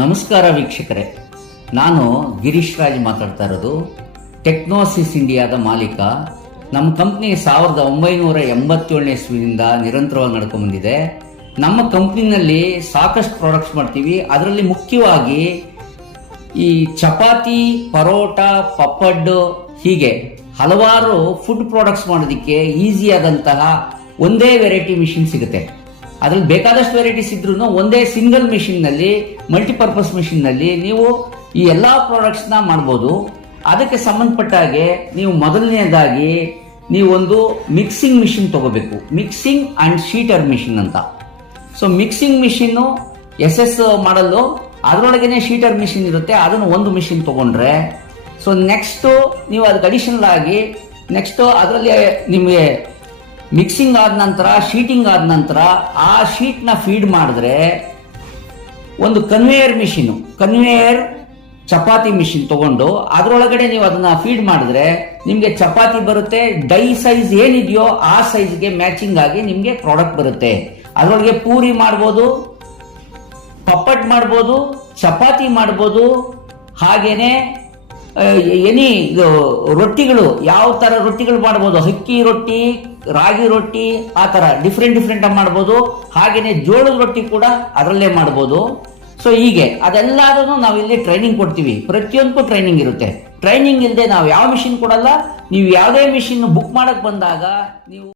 ನಮಸ್ಕಾರ ವೀಕ್ಷಕರೇ, ನಾನು ಗಿರೀಶ್ ರಾಜ್ ಮಾತಾಡ್ತಾ ಇರೋದು. ಟೆಕ್ನೋಸಿಸ್ ಇಂಡಿಯಾದ ಮಾಲೀಕ. ನಮ್ಮ ಕಂಪ್ನಿ 1987ನೇ ಇಸ್ವಿಯಿಂದ ನಿರಂತರವಾಗಿ ನಡ್ಕೊಂಡು ಬಂದಿದೆ. ನಮ್ಮ ಕಂಪ್ನಿನಲ್ಲಿ ಸಾಕಷ್ಟು ಪ್ರಾಡಕ್ಟ್ಸ್ ಮಾಡ್ತೀವಿ. ಅದರಲ್ಲಿ ಮುಖ್ಯವಾಗಿ ಈ ಚಪಾತಿ, ಪರೋಟ, ಪಪ್ಪಡ್ ಹೀಗೆ ಹಲವಾರು ಫುಡ್ ಪ್ರಾಡಕ್ಟ್ಸ್ ಮಾಡೋದಕ್ಕೆ ಈಸಿಯಾದಂತಹ ಒಂದೇ ವೆರೈಟಿ ಮಿಷಿನ್ ಸಿಗುತ್ತೆ. ಅದ್ರಲ್ಲಿ ಬೇಕಾದಷ್ಟು ವೆರೈಟೀಸ್ ಇದ್ರೂ ಒಂದೇ ಸಿಂಗಲ್ ಮಿಷಿನ್ನಲ್ಲಿ, ಮಲ್ಟಿಪರ್ಪಸ್ ಮಿಷಿನ್ನಲ್ಲಿ ನೀವು ಈ ಎಲ್ಲ ಪ್ರಾಡಕ್ಟ್ಸ್ನ ಮಾಡ್ಬೋದು. ಅದಕ್ಕೆ ಸಂಬಂಧಪಟ್ಟ ಹಾಗೆ ನೀವು ಮೊದಲನೇದಾಗಿ ನೀವೊಂದು ಮಿಕ್ಸಿಂಗ್ ಮಿಷಿನ್ ತಗೋಬೇಕು. ಮಿಕ್ಸಿಂಗ್ ಅಂಡ್ ಶೀಟರ್ ಮಿಷಿನ್ ಅಂತ. ಸೊ ಮಿಕ್ಸಿಂಗ್ ಮಿಷಿನ್ನು SS ಮಾಡಲ್ಲು, ಅದರೊಳಗೇನೆ ಶೀಟರ್ ಮಿಷಿನ್ ಇರುತ್ತೆ. ಅದನ್ನು ಒಂದು ಮಿಷಿನ್ ತಗೊಂಡ್ರೆ, ಸೊ ನೆಕ್ಸ್ಟು ನೀವು ಅದಕ್ಕೆ ಅಡಿಷನಲ್ ಆಗಿ ಅದರಲ್ಲಿ ನಿಮಗೆ ಮಿಕ್ಸಿಂಗ್ ಆದ ನಂತರ, ಶೀಟಿಂಗ್ ಆದ ನಂತರ ಆ ಶೀಟ್ನ ಫೀಡ್ ಮಾಡಿದ್ರೆ ಒಂದು ಕನ್ವೇಯರ್ ಚಪಾತಿ ಮಿಷಿನ್ ತಗೊಂಡು ಅದರೊಳಗಡೆ ನೀವು ಅದನ್ನ ಫೀಡ್ ಮಾಡಿದ್ರೆ ನಿಮಗೆ ಚಪಾತಿ ಬರುತ್ತೆ. ಡೈ ಸೈಜ್ ಏನಿದೆಯೋ ಆ ಸೈಜ್ಗೆ ಮ್ಯಾಚಿಂಗ್ ಆಗಿ ನಿಮಗೆ ಪ್ರಾಡಕ್ಟ್ ಬರುತ್ತೆ. ಅದರೊಳಗೆ ಪೂರಿ ಮಾಡ್ಬೋದು, ಪಪ್ಪಟ್ ಮಾಡ್ಬೋದು, ಚಪಾತಿ ಮಾಡ್ಬೋದು, ಹಾಗೇನೆ ರೊಟ್ಟಿಗಳು, ಯಾವ ತರ ರೊಟ್ಟಿಗಳು ಮಾಡ್ಬೋದು, ಅಕ್ಕಿ ರೊಟ್ಟಿ, ರಾಗಿ ರೊಟ್ಟಿ, ಆ ತರ ಡಿಫ್ರೆಂಟ್ ಮಾಡ್ಬೋದು. ಹಾಗೇನೆ ಜೋಳದ ರೊಟ್ಟಿ ಕೂಡ ಅದರಲ್ಲೇ ಮಾಡ್ಬೋದು. ಸೊ ಹೀಗೆ ಅದೆಲ್ಲದನ್ನು ನಾವು ಇಲ್ಲಿ ಟ್ರೈನಿಂಗ್ ಕೊಡ್ತೀವಿ. ಪ್ರತಿಯೊಂದಕ್ಕೂ ಟ್ರೈನಿಂಗ್ ಇರುತ್ತೆ. ಟ್ರೈನಿಂಗ್ ಇಲ್ಲದೆ ನಾವು ಯಾವ ಮಿಷಿನ್ ಕೊಡಲ್ಲ. ನೀವು ಯಾವುದೇ ಮಿಷಿನ್ ಬುಕ್ ಮಾಡಕ್ ಬಂದಾಗ ನೀವು